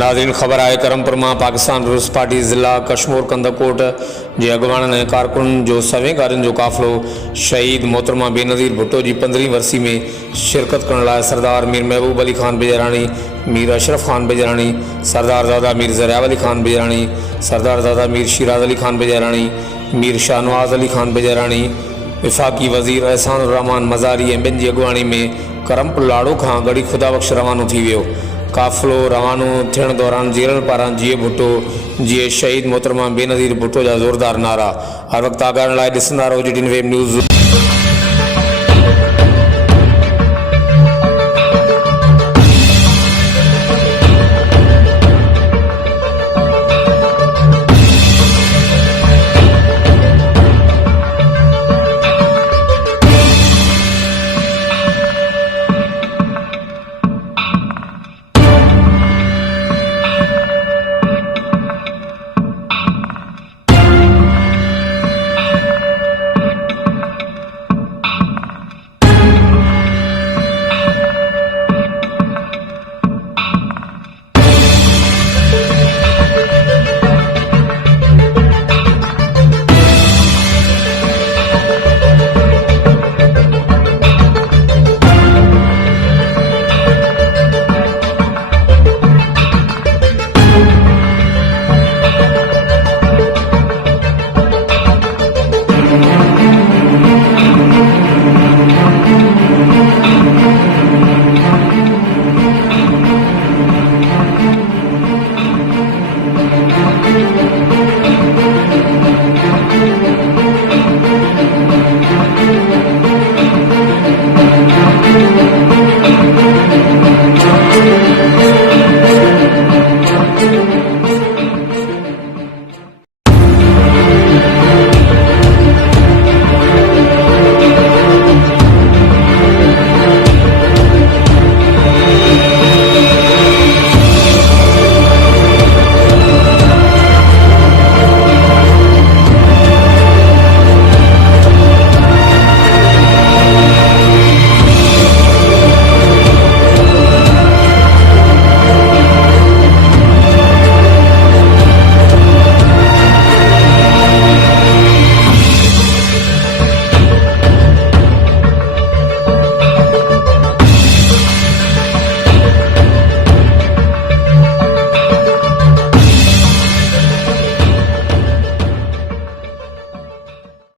नाज़रीन ख़बर है क़रमपुर में पाकिस्तान पीपुल्स पार्टी ज़िला क़शमूर कंदकोट के अगवान ने कारकुन जो सवें गारिन जो काफ़िलो शहीद मोहतरमा बेनज़ीर भुट्टो की 15वीं वरसी में शिरकत करण लाइ सरदार मीर महबूब अली खान बेजरानी, मीर अशरफ खान बेजरानी, सरदार ज़ादा मीर ज़रिया अली खान बेजरानी, सरदार ज़ादा मीर शिराज अली खान बेजरानी, मीर शाहनवाज अली खान बेजरानी, विफाकी वज़ीर एहसान रहमान मज़ारी ऐं ॿिनि जी अॻुवाणी में क़रमपुर लाड़ो खां ॻड़ही खुदाबख़श रवानो थी वियो। काफ़िलो रवानो थियण दौरान जैलन पारां जैयी भुट्टो जैयी शहीद मोहतरमा बेनज़ीर भुट्टो जा ज़ोरदार नारा। हर वक़्तु आगाहण लाइ ॾिसंदा रहो जी वेब न्यूज़।